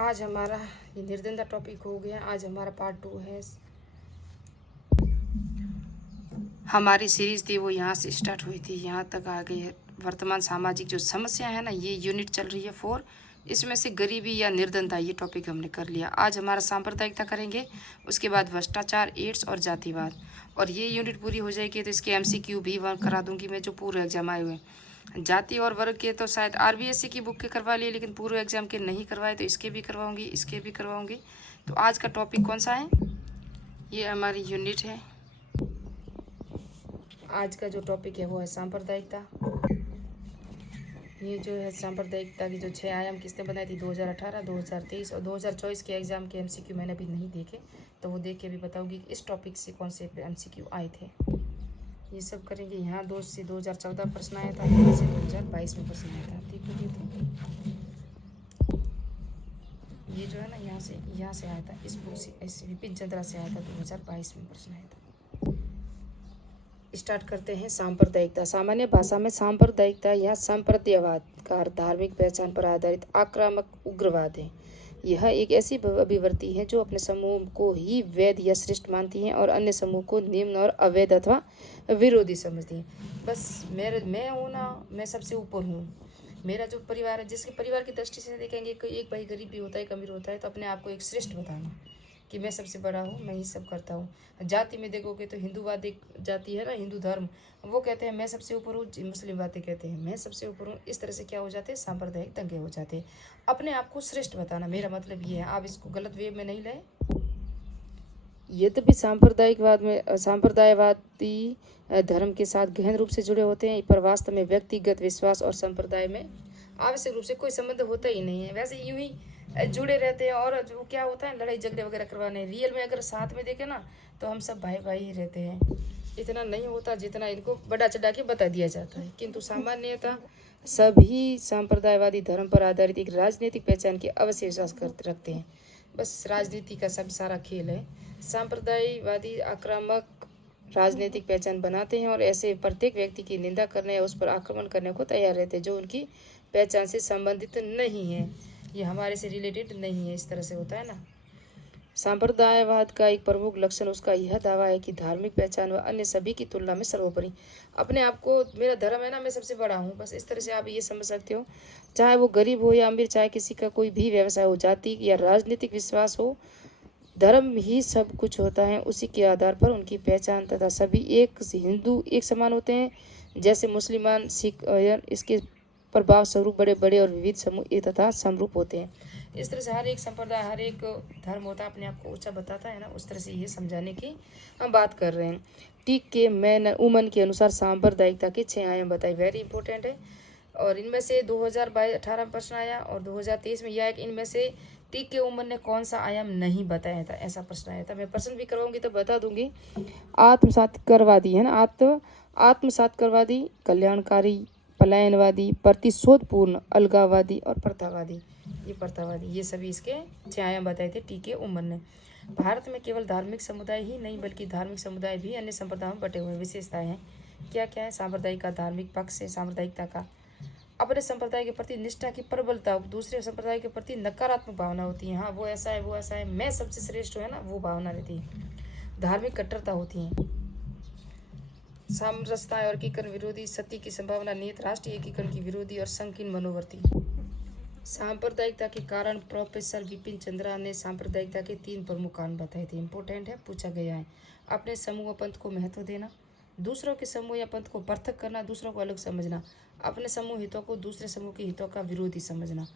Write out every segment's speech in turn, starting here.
आज हमारा ये निर्द्वंद्व टॉपिक हो गया। आज हमारा पार्ट 2 है। हमारी सीरीज थी वो यहाँ से स्टार्ट हुई थी, यहाँ तक आ गई है। वर्तमान सामाजिक जो समस्या है ना, ये यूनिट चल रही है 4। इसमें से गरीबी या निर्धनता ये टॉपिक हमने कर लिया। आज हमारा सांप्रदायिकता करेंगे, उसके बाद भ्रष्टाचार, एड्स और जातिवाद। और ये यूनिट पूरी हो जाएगी तो इसके MCQ भी करा दूंगी मैं, जो पूरे एग्जाम आए हुए हैं। जाति और वर्ग के तो शायद RBSC की बुक के करवा लिए, लेकिन पूरे एग्जाम के नहीं करवाए, तो इसके भी करवाऊंगी, इसके भी करवाऊंगी। तो आज का टॉपिक कौन सा है? ये हमारी यूनिट है। आज का जो टॉपिक है वो है सांप्रदायिकता। ये जो है सांप्रदायिकता की जो 6 आयाम किसने बनाई थी? 2018, 2023 और 2024 के एग्जाम के MCQ मैंने अभी नहीं देखे, तो वो देख के भी बताऊंगी इस टॉपिक से कौन से MCQ आए थे। ये सब करेंगे। यहाँ 2 से 2014 प्रश्न आया था, यहाँ से 2022 में प्रश्न आया था। ठीक है, ये जो है ना, यहाँ से आया था, इस बुक से, इस विपिन चंद्रा से आया था। 2022 में प्रश्न आया था। स्टार्ट करते हैं। सांप्रदायिकता। सामान्य भाषा में सांप्रदायिकता या संप्रदायवाद का अर्थ धार्मिक पहचान पर आधारित आक्रामक उग्रवाद है। यह एक ऐसी अभिवृत्ति है जो अपने समूह को ही वैध या श्रेष्ठ मानती है और अन्य समूह को निम्न और अवैध अथवा विरोधी समझती है। बस मैं हूँ ना, मैं सबसे ऊपर हूँ। मेरा जो परिवार है, जिसके परिवार की दृष्टि से देखेंगे, एक भाई गरीब भी होता है, अमीर होता है, तो अपने आप को एक श्रेष्ठ बताना कि मैं सबसे बड़ा हूँ, मैं ही सब करता हूँ। जाति में देखोगे तो हिंदूवाद एक जाति है ना, हिंदू धर्म, वो कहते हैं मैं सबसे ऊपर हूँ। मुस्लिम बातें कहते हैं मैं सबसे ऊपर हूँ। इस तरह से क्या हो जाते हैं? सांप्रदायिक दंगे हो जाते हैं। अपने आप को श्रेष्ठ बताना, मेरा मतलब ये है। आप इसको गलत वे में नहीं लें। यद्यपि सांप्रदायवादी धर्म के साथ गहन रूप से जुड़े होते हैं, पर वास्तव में व्यक्तिगत विश्वास और संप्रदाय में आवश्यक रूप से कोई संबंध होता ही नहीं है। वैसे यूं ही जुड़े रहते हैं, और जो क्या होता है, लड़ाई झगड़े वगैरह करवाने। रियल में अगर साथ में देखे ना, तो हम सब भाई भाई ही रहते हैं। इतना नहीं होता जितना इनको बड़ा चढ़ा के बता दिया जाता है। किंतु सामान्यतः सभी सांप्रदायवादी धर्म पर आधारित एक राजनीतिक पहचान की अवश्य विश्वास रखते हैं। बस राजनीति का सब सारा खेल है। सांप्रदायवादी आक्रामक राजनीतिक पहचान बनाते हैं और ऐसे प्रत्येक व्यक्ति की निंदा करने या उस पर आक्रमण करने को तैयार रहते हैं जो उनकी पहचान से संबंधित नहीं है, ये हमारे से रिलेटेड नहीं है। इस तरह से होता है ना। सांप्रदायवाद का एक प्रमुख लक्षण उसका यह दावा है कि धार्मिक पहचान व अन्य सभी की तुलना में सर्वोपरि। अपने आप को, मेरा धर्म है ना, मैं सबसे बड़ा हूँ, बस इस तरह से आप ये समझ सकते हो। चाहे वो गरीब हो या अमीर, चाहे किसी का कोई भी व्यवसाय हो, जाति या राजनीतिक विश्वास हो, धर्म ही सब कुछ होता है। उसी के आधार पर उनकी पहचान तथा सभी एक हिंदू एक समान होते हैं, जैसे मुसलमान, सिख, इसके प्रभाव स्वरूप बड़े बड़े और विविध समूह एक तथा समरूप होते हैं। इस तरह से हर एक संप्रदाय, हर एक धर्म होता है, अपने आप को ऊंचा बताता है ना। उस तरह से ये समझाने की हम बात कर रहे हैं। टीक के मैन उमन के अनुसार सांप्रदायिकता के 6 आयाम बताए, वेरी इंपॉर्टेंट है। और इनमें से 2018 में प्रश्न आया और 2023 में यह एक, इनमें से टीक के उमन ने कौन सा आयाम नहीं बताया था, ऐसा प्रश्न आया था। मैं प्रश्न भी करवाऊंगी तो बता दूंगी। आत्मसातकरवादी है ना, आत्मसातकरवादी, कल्याणकारी, पलायनवादी, प्रतिशोधपूर्ण, अलगाववादी और प्रथावादी। ये प्रथावादी, ये सभी इसके 6 आयाम बताए थे टी के उमन ने। भारत में केवल धार्मिक समुदाय ही नहीं, बल्कि धार्मिक समुदाय भी अन्य संप्रदायों में बटे हुए विशेषताएं हैं। क्या क्या है? सांप्रदायिक का धार्मिक पक्ष से सांप्रदायिकता का अपने संप्रदाय के प्रति निष्ठा की प्रबलता, दूसरे संप्रदाय के प्रति नकारात्मक भावना होती है। हाँ, वो ऐसा है, वो ऐसा है, मैं सबसे श्रेष्ठ हूँ, है ना, वो भावना रहती है। धार्मिक कट्टरता होती है। सामरसता और एकीकरण विरोधी, सत्य की संभावना निहित, राष्ट्रीय एकीकरण की विरोधी और संकीर्ण मनोवर्ती। सांप्रदायिकता के कारण प्रोफेसर विपिन चंद्रा ने सांप्रदायिकता के 3 प्रमुख कारण बताए थे। इंपॉर्टेंट है, पूछा गया है। अपने समूह पंथ को महत्व देना, दूसरों के समूह या पंथ को पृथक करना, दूसरों को अलग समझना, अपने समूह हितों को दूसरे समूह के हितों का विरोधी समझना।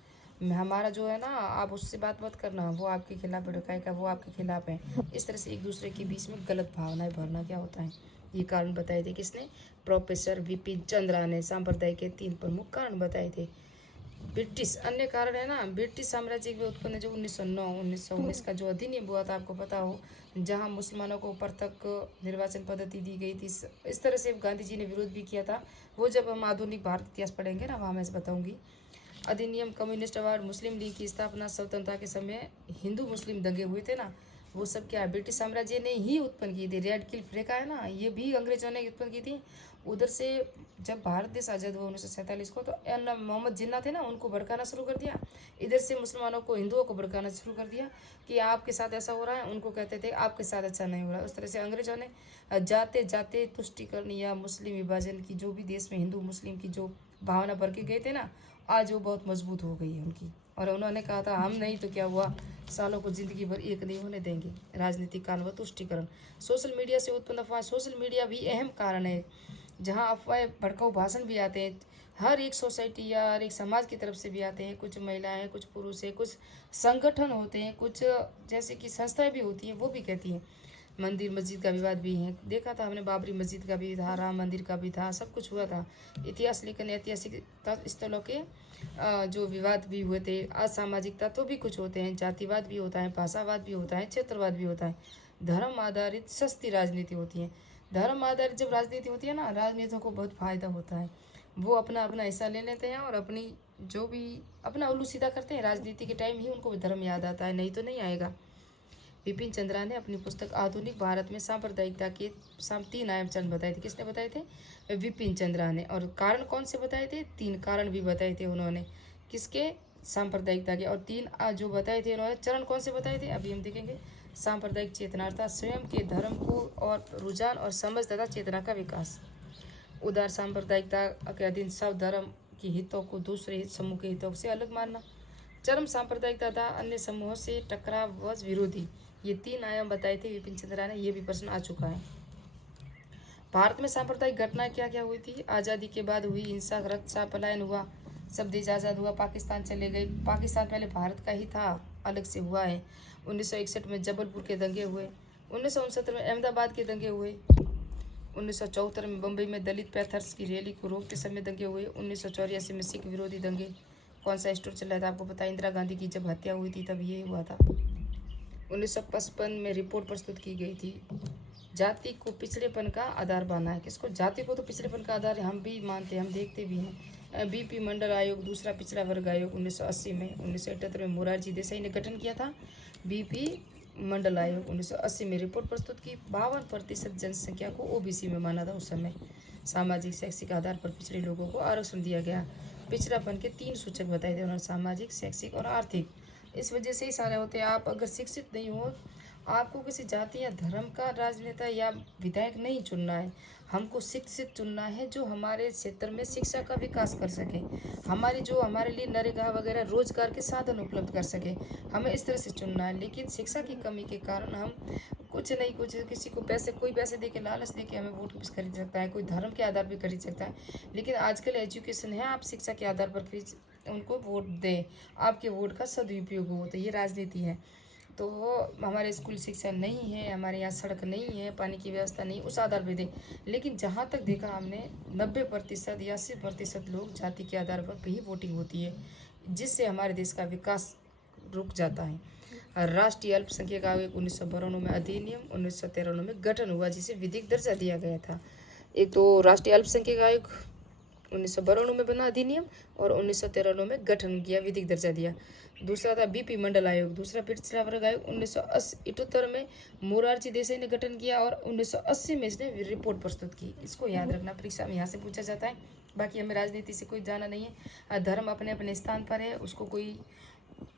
हमारा जो है ना, आप उससे बात मत करना, वो आपके खिलाफ भड़काएगा, वो आपके खिलाफ है। इस तरह से एक दूसरे के बीच में गलत भावनाएं भरना क्या होता है, ये कारण बताए थे किसने? प्रोफेसर विपिन चंद्रा ने। सांप्रदायिक के 3 प्रमुख कारण बताए थे। ब्रिटिश, अन्य कारण है ना, ब्रिटिश साम्राज्य के उत्पन्न जो 1919 का जो अधिनियम हुआ था, आपको पता हो, जहां मुसलमानों को पृथक निर्वाचन पद्धति दी गई थी। इस तरह से गांधी जी ने विरोध भी किया था। वो जब हम आधुनिक भारत इतिहास पढ़ेंगे ना, वहाँ मैं बताऊंगी। अधिनियम, कम्युनिस्ट अवार्ड, मुस्लिम लीग की स्थापना, स्वतंत्रता के समय हिंदू मुस्लिम दंगे हुए थे ना, वो सब क्या ब्रिटिश साम्राज्य ने ही उत्पन्न की थी। रेड क्लिफ रेखा है ना, ये भी अंग्रेजों ने उत्पन्न की थी। उधर से जब भारत देश आज़ाद हुआ 1947 को, तो मोहम्मद जिन्ना थे ना, उनको भड़काना शुरू कर दिया। इधर से मुसलमानों को, हिंदुओं को भड़काना शुरू कर दिया कि आपके साथ ऐसा हो रहा है, उनको कहते थे आपके साथ अच्छा नहीं हो रहा है। उस तरह से अंग्रेजों ने जाते जाते तुष्टीकरण या मुस्लिम विभाजन की, जो भी देश में हिंदू मुस्लिम की जो भावना भर के गए थे ना, आज वो बहुत मजबूत हो गई है उनकी। और उन्होंने कहा था हम नहीं तो क्या हुआ, सालों को जिंदगी भर एक नहीं होने देंगे। राजनीतिक काल व तुष्टीकरण, सोशल मीडिया से उत्पन्न अफवाह, सोशल मीडिया भी अहम कारण है जहां अफवाह भड़काऊ भाषण भी आते हैं। हर एक सोसाइटी या हर एक समाज की तरफ से भी आते हैं। कुछ महिलाएं, कुछ पुरुष है, कुछ संगठन होते हैं, कुछ जैसे कि संस्थाएं भी होती हैं, वो भी कहती हैं। मंदिर मस्जिद का विवाद भी है, देखा था हमने, बाबरी मस्जिद का भी था, राम मंदिर का भी था, सब कुछ हुआ था। इतिहास लेखन, ऐतिहासिक स्थलों के जो विवाद भी हुए थे। असामाजिक तत्व भी कुछ होते हैं, जातिवाद भी होता है, भाषावाद भी होता है, क्षेत्रवाद भी होता है। धर्म आधारित सस्ती राजनीति होती है। धर्म आधारित जब राजनीति होती है ना, राजनीतियों को बहुत फायदा होता है। वो अपना अपना हिस्सा ले लेते हैं और अपनी जो भी अपना उल्लू सीधा करते हैं। राजनीति के टाइम ही उनको धर्म याद आता है, नहीं तो नहीं आएगा। विपिन चंद्रा ने अपनी पुस्तक आधुनिक भारत में सांप्रदायिकता के 3 आयाम चरण बताए थे। किसने बताए थे? विपिन चंद्रा ने। और कारण कौन से बताए थे? 3 कारण भी बताए थे उन्होंने। किसके? सांप्रदायिकता के। और 3 जो बताए थे उन्होंने, चरण कौन से बताए थे अभी हम देखेंगे। सांप्रदायिक चेतना अर्थात स्वयं के धर्म को और रुझान और समझ तथा चेतना का विकास। उदार सांप्रदायिकता के अधीन सब धर्म के हितों को दूसरे हित समूह के हितों से अलग मानना। चरम सांप्रदायिकता तथा अन्य समूहों से टकराव व विरोधी। ये 3 आयाम बताए थे विपिन चंद्रा ने। ये भी प्रश्न आ चुका है। भारत में सांप्रदायिक घटनाएं क्या क्या हुई थी? आज़ादी के बाद हुई हिंसा, रक्षा, पलायन हुआ, सब देश आज़ाद हुआ, पाकिस्तान चले गए। पाकिस्तान पहले भारत का ही था, अलग से हुआ है। 1961 में जबलपुर के दंगे हुए। 1969 में अहमदाबाद के दंगे हुए। 1974 में बम्बई में दलित पैंथर्स की रैली को रोकते समय दंगे हुए। 1984 में सिख विरोधी दंगे। कौन सा स्टोर चल रहा था आपको पता है? इंदिरा गांधी की जब हत्या हुई थी तब ये हुआ था। 1955 में रिपोर्ट प्रस्तुत की गई थी। जाति को पिछड़ेपन का आधार माना है। किसको? जाति को तो पिछड़ेपन का आधार हम भी मानते हैं, हम देखते भी हैं। बीपी मंडल आयोग, दूसरा पिछड़ा वर्ग आयोग 1980 में। 1978 में मोरारजी देसाई ने गठन किया था बीपी मंडल आयोग। 1980 में रिपोर्ट प्रस्तुत की। 52% जनसंख्या को ओबीसी में माना था उस समय। सामाजिक शैक्षिक आधार पर पिछड़े लोगों को आरक्षण दिया गया। पिछड़ापन के 3 सूचक बताए थे उन्होंने, सामाजिक, शैक्षिक और आर्थिक। इस वजह से ही सारे होते हैं। आप अगर शिक्षित नहीं हो, आपको किसी जाति या धर्म का राजनेता या विधायक नहीं चुनना है। हमको शिक्षित चुनना है जो हमारे क्षेत्र में शिक्षा का विकास कर सके, हमारे लिए नरेगा वगैरह रोजगार के साधन उपलब्ध कर सके। हमें इस तरह से चुनना है। लेकिन शिक्षा की कमी के कारण हम कुछ नहीं, कुछ किसी को कोई पैसे दे के, लालच दे के हमें वोट खरीद सकता है, कोई धर्म के आधार पर खरीद सकता है। लेकिन आजकल एजुकेशन है, आप शिक्षा के आधार पर उनको वोट दें, आपके वोट का सदुपयोग हो, तो ये राजनीति है। तो हमारे स्कूल शिक्षा नहीं है, हमारे यहाँ सड़क नहीं है, पानी की व्यवस्था नहीं, उस आधार पर दें। लेकिन जहाँ तक देखा हमने 90% या 80% लोग जाति के आधार पर ही वोटिंग होती है, जिससे हमारे देश का विकास रुक जाता है। राष्ट्रीय अल्पसंख्यक आयोग 1992 में अधिनियम, 1993 में गठन हुआ, जिसे विधिक दर्जा दिया गया था। एक तो राष्ट्रीय अल्पसंख्यक आयोग 1992 में बना अधिनियम, और 1993 में गठन किया, विधिक दर्जा दिया। दूसरा था बीपी मंडल आयोग, दूसरा पिछड़ा वर्ग आयोग। 1978 में मोरारजी देसाई ने गठन किया और 1980 में इसने रिपोर्ट प्रस्तुत की। इसको याद रखना, परीक्षा में यहाँ से पूछा जाता है। बाकी हमें राजनीति से कोई जाना नहीं है। धर्म अपने अपने स्थान पर है, उसको कोई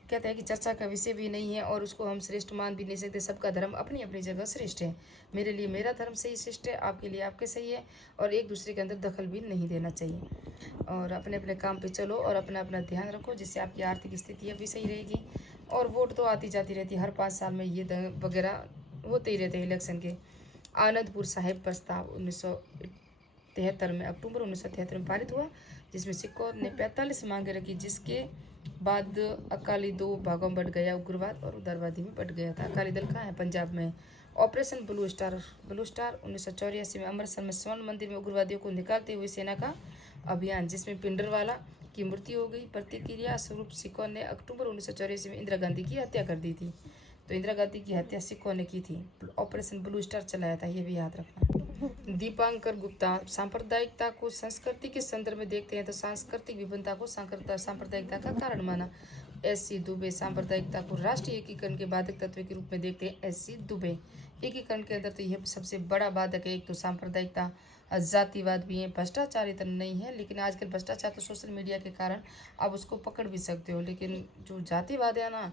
कहता है कि चर्चा का विषय भी नहीं है, और उसको हम श्रेष्ठ मान भी नहीं सकते। सबका धर्म अपनी अपनी जगह श्रेष्ठ है। मेरे लिए मेरा धर्म सही श्रेष्ठ है, आपके लिए आपके सही है, और एक दूसरे के अंदर दखल भी नहीं देना चाहिए। और अपने अपने काम पे चलो और अपना अपना ध्यान रखो, जिससे आपकी आर्थिक स्थिति भी सही रहेगी। और वोट तो आती जाती रहती है, हर 5 साल में ये वगैरह होते ही रहते हैं इलेक्शन के। आनंदपुर साहिब प्रस्ताव 1973 में, अक्टूबर 1973 में पारित हुआ, जिसमें सिखों ने 45 मांगे रखी, जिसके बाद अकाली 2 भागों में बट गया, उग्रवाद और उदारवादी में बट गया था। अकाली दल कहाँ है? पंजाब में। ऑपरेशन ब्लू स्टार 1984 में अमृतसर में स्वर्ण मंदिर में उग्रवादियों को निकालते हुए सेना का अभियान, जिसमें पिंडरवाला की मृत्यु हो गई। प्रतिक्रिया स्वरूप सिखों ने अक्टूबर 1984 में इंदिरा गांधी की हत्या कर दी थी। तो इंदिरा गांधी की हत्या सिखों ने की थी। ऑपरेशन ब्लू स्टार चलाया था, ये भी याद रखना। दीपांकर गुप्ता सांप्रदायिकता को संस्कृति के संदर्भ में देखते हैं तो सांस्कृतिक विभिन्नता को सांप्रदायिकता का कारण माना। एस.सी. दुबे सांप्रदायिकता को राष्ट्रीय एकीकरण के बाधक तत्व के रूप में देखते हैं। एस.सी. दुबे एकीकरण के अंदर तो यह सबसे बड़ा बाधक है। एक तो सांप्रदायिकता जातिवाद भी है, भ्रष्टाचार इतना नहीं है, लेकिन आजकल भ्रष्टाचार तो सोशल मीडिया के कारण आप उसको पकड़ भी सकते हो, लेकिन जो जातिवाद है ना,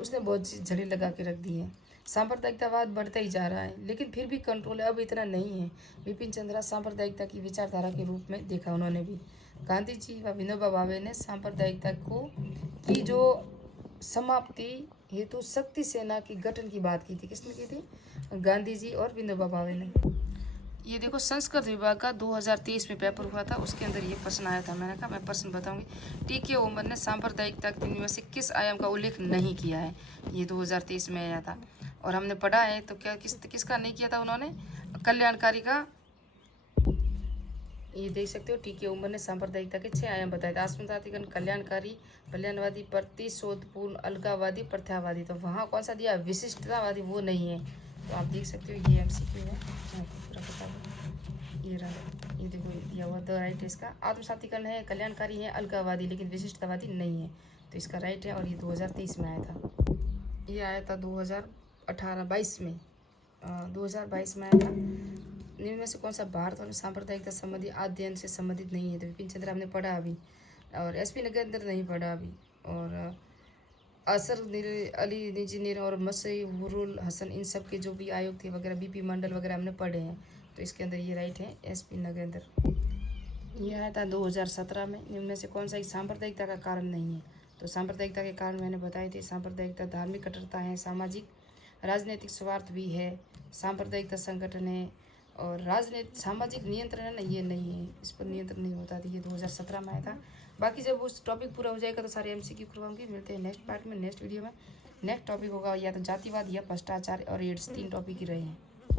उसने बहुत झड़ी लगा के रख दी है। सांप्रदायिकतावाद बढ़ता ही जा रहा है, लेकिन फिर भी कंट्रोल है, अब इतना नहीं है। बिपिन चंद्रा सांप्रदायिकता की विचारधारा के रूप में देखा उन्होंने भी। गांधी जी व विनोबा भावे ने सांप्रदायिकता को की जो समाप्ति हेतु शक्ति सेना की गठन की बात की थी। किसने की थी? गांधी जी और विनोबा भावे ने। ये देखो, संस्कृत विभाग का 2023 में पेपर हुआ था, उसके अंदर ये प्रश्न आया था। मैंने कहा मैं प्रश्न बताऊंगी। टी.के. ओमन ने सांप्रदायिकता के में से किस आयाम का उल्लेख नहीं किया है? ये 2023 में आया था और हमने पढ़ा है। तो क्या किसका नहीं किया था उन्होंने? कल्याणकारी का। ये देख सकते हो, टी.के. ओमन ने सांप्रदायिकता के 6 आयाम बताए थे। आत्मजातिगण, कल्याणकारी, कल्याणवादी, प्रतिशोधपूर्ण, अलगाववादी, प्रथावादी। तो वहाँ कौन सा दिया? विशिष्टतावादी, वो नहीं है। तो आप देख सकते हो, ये MCQ है, पूरा पता है। ये रहा, ये देखो दिया हुआ द राइट है इसका। आत्मसातीकरण है, कल्याणकारी है, अलगाववादी, लेकिन विशिष्टतावादी नहीं है। तो इसका राइट है, और ये 2023 में आया था। ये आया था 2022 में 2022 में आया था। निम्न में से कौन सा भारत और सांप्रदायिकता संबंधी अध्ययन से संबंधित नहीं है? तो विपिन चंद्र हमने पढ़ा अभी, और SP नगेंद्र नहीं पढ़ा अभी, और असर अली इंजीनियर और मशहुरुल हसन, इन सब के जो भी आयोग थे वगैरह, BP मंडल वगैरह हमने पढ़े हैं। तो इसके अंदर ये राइट है, SP नगेंद्र। ये आया था 2017 में। निम्न में से कौन सा सांप्रदायिकता का कारण नहीं है? तो सांप्रदायिकता के कारण मैंने बताए थे। सांप्रदायिकता धार्मिक कट्टरता है, सामाजिक राजनीतिक स्वार्थ भी है, सांप्रदायिकता संगठन है, और राजनीतिक सामाजिक नियंत्रण है ना, ये नहीं है, इस पर नियंत्रण नहीं होता था। ये 2017 में आया था। बाकी जब उस टॉपिक पूरा हो जाएगा तो सारे MCQ करवाऊंगी। मिलते हैं नेक्स्ट पार्ट में, नेक्स्ट वीडियो में। नेक्स्ट टॉपिक होगा या तो जातिवाद या भ्रष्टाचार और एड्स, 3 टॉपिक ही रहे हैं।